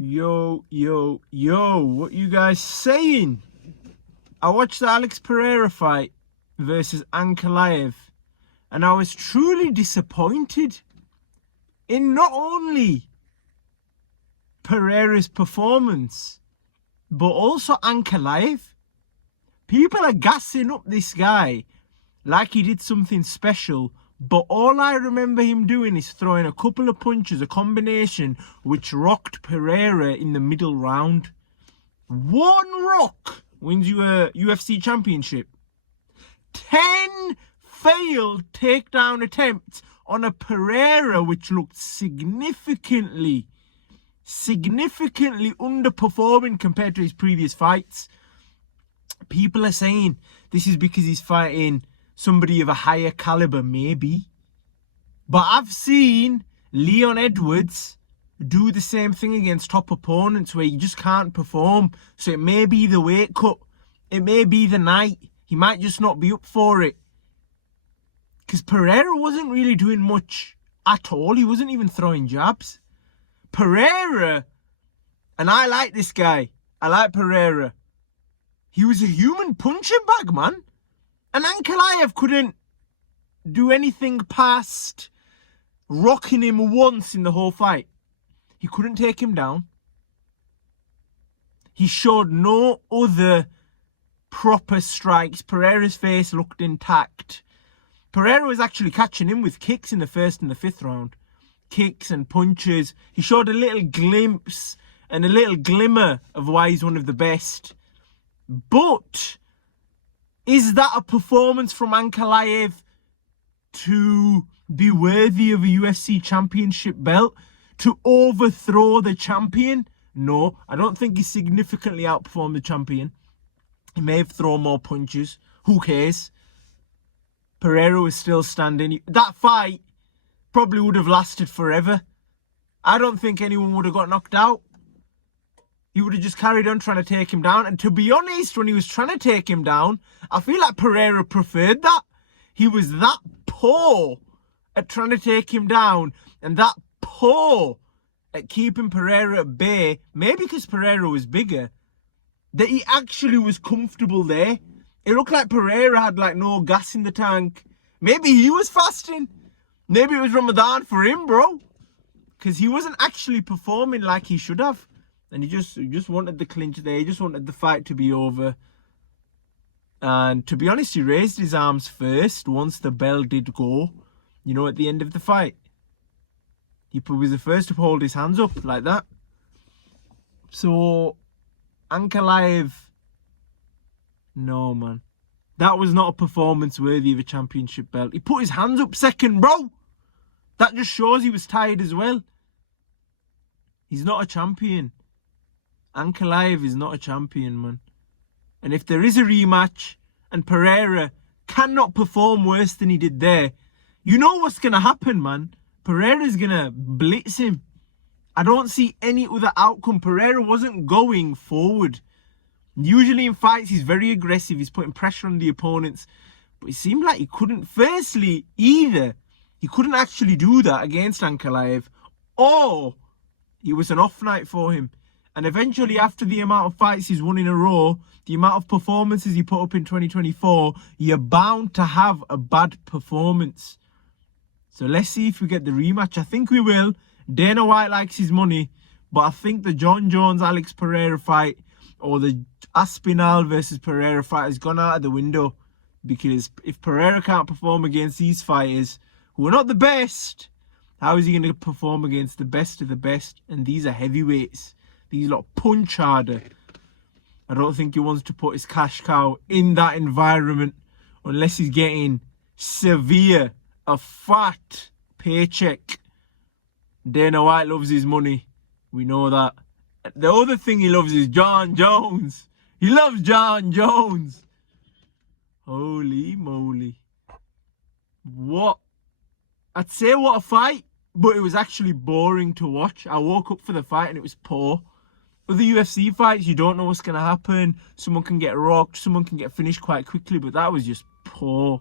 Yo, what you guys saying? I watched the Alex Pereira fight versus Ankalaev, and I was truly disappointed in not only Pereira's performance, but also Ankalaev. People are gassing up this guy like he did something special, but all I remember him doing is throwing a couple of punches, a combination which rocked Pereira in the middle round. One rock wins you a UFC championship. 10 failed takedown attempts on a Pereira which looked significantly underperforming compared to his previous fights. People are saying this is because he's fighting somebody of a higher caliber, maybe. But I've seen Leon Edwards do the same thing against top opponents where you just can't perform. So it may be the weight cut. It may be the night. He might just not be up for it. Because Pereira wasn't really doing much at all. He wasn't even throwing jabs. Pereira, and I like this guy. I like Pereira. He was a human punching bag, man. And Ankalaev couldn't do anything past rocking him once in the whole fight. He couldn't take him down. He showed no other proper strikes. Pereira's face looked intact. Pereira was actually catching him with kicks in the first and the fifth round. Kicks and punches. He showed a little glimpse and a little glimmer of why he's one of the best. But is that a performance from Ankalaev to be worthy of a UFC championship belt? To overthrow the champion? No, I don't think he significantly outperformed the champion. He may have thrown more punches. Who cares? Pereira was still standing. That fight probably would have lasted forever. I don't think anyone would have got knocked out. He would have just carried on trying to take him down. And to be honest, when he was trying to take him down, I feel like Pereira preferred that. He was that poor at trying to take him down and that poor at keeping Pereira at bay, maybe because Pereira was bigger, that he actually was comfortable there. It looked like Pereira had like no gas in the tank. Maybe he was fasting. Maybe it was Ramadan for him, bro. Because he wasn't actually performing like he should have. And he just wanted the clinch there. He just wanted the fight to be over. And to be honest, he raised his arms first once the bell did go. You know, at the end of the fight. He was the first to hold his hands up like that. So, Ankalaev, no, man. That was not a performance worthy of a championship belt. He put his hands up second, bro. That just shows he was tired as well. He's not a champion. Ankalaev is not a champion, man. And if there is a rematch and Pereira cannot perform worse than he did there, you know what's going to happen, man. Pereira's going to blitz him. I don't see any other outcome. Pereira wasn't going forward. Usually in fights, he's very aggressive. He's putting pressure on the opponents. But it seemed like he couldn't. Firstly, either he couldn't actually do that against Ankalaev, or it was an off night for him. And eventually, after the amount of fights he's won in a row, the amount of performances he put up in 2024, you're bound to have a bad performance. So let's see if we get the rematch. I think we will. Dana White likes his money, but I think the John Jones-Alex Pereira fight or the Aspinall versus Pereira fight has gone out of the window. Because if Pereira can't perform against these fighters, who are not the best, how is he going to perform against the best of the best? And these are heavyweights. These lot punch harder. I don't think he wants to put his cash cow in that environment unless he's getting a fat paycheck. Dana White loves his money. We know that. The other thing he loves is John Jones. He loves John Jones. Holy moly. What? I'd say what a fight, but it was actually boring to watch. I woke up for the fight and it was poor. Other UFC fights, you don't know what's going to happen. Someone can get rocked, someone can get finished quite quickly, but that was just poor.